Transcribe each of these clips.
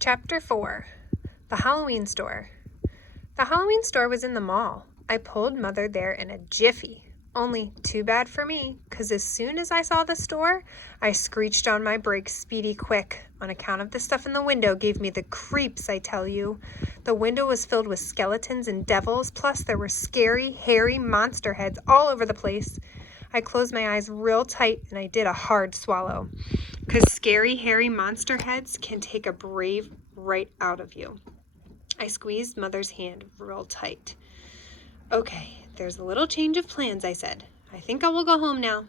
Chapter 4. The Halloween Store. The Halloween store was in the mall. I pulled Mother there in a jiffy. Only too bad for me, 'cause as soon as I saw the store, I screeched on my brakes speedy quick. On account of the stuff in the window gave me the creeps, I tell you. The window was filled with skeletons and devils, plus there were scary, hairy monster heads all over the place. I closed my eyes real tight and I did a hard swallow, 'cause scary, hairy monster heads can take a brave right out of you. I squeezed Mother's hand real tight. Okay, there's a little change of plans, I said. I think I will go home now.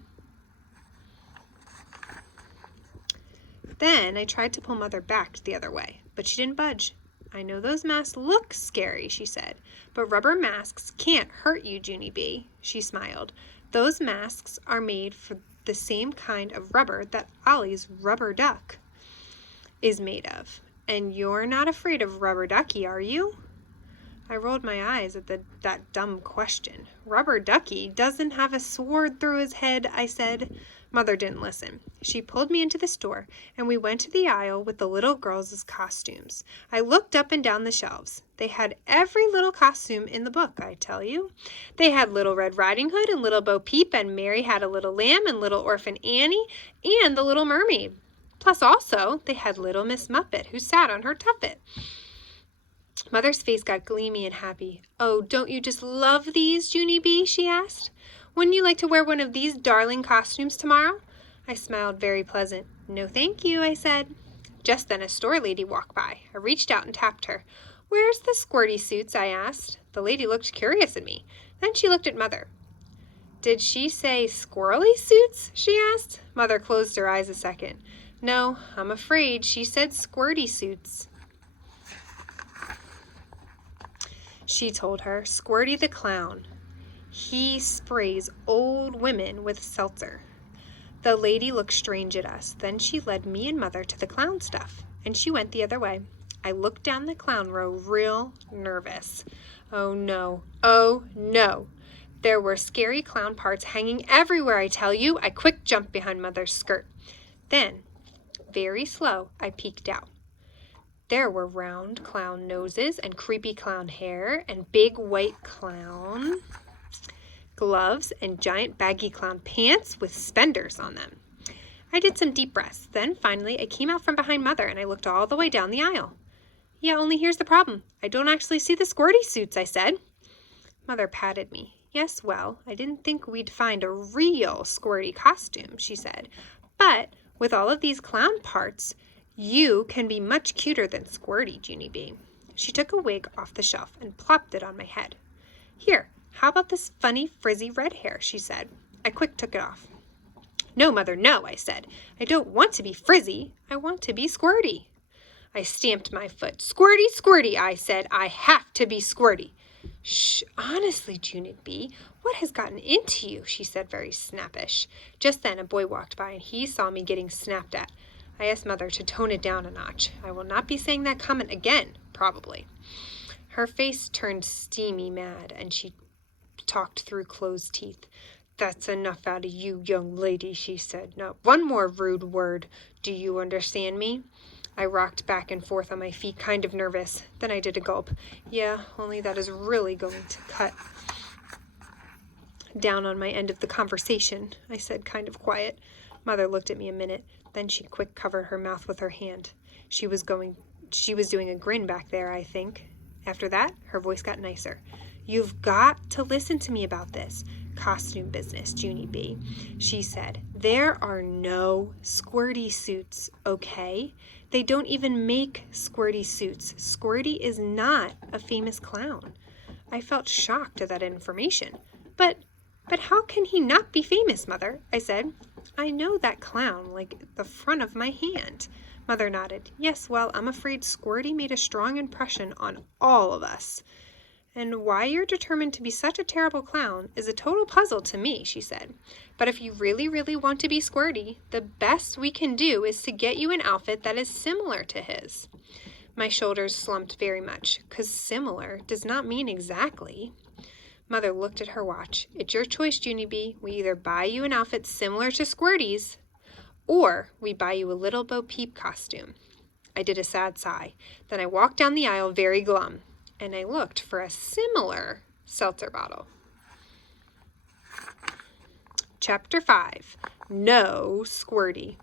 Then I tried to pull Mother back the other way, but she didn't budge. I know those masks look scary, she said, but rubber masks can't hurt you, Junie B. She smiled. Those masks are made for the same kind of rubber that Ollie's rubber duck is made of. And you're not afraid of Rubber Ducky, are you? I rolled my eyes at that dumb question. Rubber Ducky doesn't have a sword through his head, I said. Mother didn't listen. She pulled me into the store, and we went to the aisle with the little girls' costumes. I looked up and down the shelves. They had every little costume in the book, I tell you. They had Little Red Riding Hood and Little Bo Peep, and Mary Had a Little Lamb, and Little Orphan Annie, and the Little Mermaid. Plus also, they had Little Miss Muffet, who sat on her tuffet. Mother's face got gleamy and happy. Oh, don't you just love these, Junie B? She asked. Wouldn't you like to wear one of these darling costumes tomorrow? I smiled very pleasant. No, thank you, I said. Just then a store lady walked by. I reached out and tapped her. Where's the squirty suits? I asked. The lady looked curious at me. Then she looked at Mother. Did she say squirrely suits? She asked. Mother closed her eyes a second. No, I'm afraid she said squirty suits. She told her, Squirty the clown. He sprays old women with seltzer. The lady looked strange at us. Then she led me and Mother to the clown stuff, and she went the other way. I looked down the clown row real nervous. Oh no, oh no. There were scary clown parts hanging everywhere, I tell you. I quick jumped behind Mother's skirt. Then, very slow, I peeked out. There were round clown noses and creepy clown hair and big white clown gloves and giant baggy clown pants with suspenders on them. I did some deep breaths. Then finally I came out from behind Mother and I looked all the way down the aisle. Yeah, only here's the problem. I don't actually see the squirty suits, I said. Mother patted me. Yes, well, I didn't think we'd find a real squirty costume, she said. But with all of these clown parts, you can be much cuter than Squirty, Junie B. She took a wig off the shelf and plopped it on my head. Here, how about this funny frizzy red hair, she said. I quick took it off. No, Mother, no, I said. I don't want to be frizzy. I want to be Squirty. I stamped my foot. Squirty, Squirty, I said. I have to be Squirty. Shh, honestly, Junie B, what has gotten into you? She said, very snappish. Just then a boy walked by and he saw me getting snapped at. I asked Mother to tone it down a notch. I will not be saying that comment again, probably. Her face turned steamy mad, and she talked through closed teeth. That's enough out of you, young lady, she said. Not one more rude word. Do you understand me? I rocked back and forth on my feet, kind of nervous. Then I did a gulp. Yeah, only that is really going to cut down on my end of the conversation, I said, kind of quiet. Mother looked at me a minute. Then she quick covered her mouth with her hand. She was doing a grin back there, I think. After that, her voice got nicer. You've got to listen to me about this costume business, Junie B. She said, there are no squirty suits, okay? They don't even make squirty suits. Squirty is not a famous clown. I felt shocked at that information. But how can he not be famous, Mother? I said. I know that clown like the front of my hand. Mother nodded. Yes, well, I'm afraid Squirty made a strong impression on all of us. And why you're determined to be such a terrible clown is a total puzzle to me, she said. But if you really, really want to be Squirty, the best we can do is to get you an outfit that is similar to his. My shoulders slumped very much, 'cause similar does not mean exactly. Mother looked at her watch. It's your choice, Junie B. We either buy you an outfit similar to Squirty's, or we buy you a Little Bo Peep costume. I did a sad sigh. Then I walked down the aisle very glum, and I looked for a similar seltzer bottle. Chapter 5. No Squirty.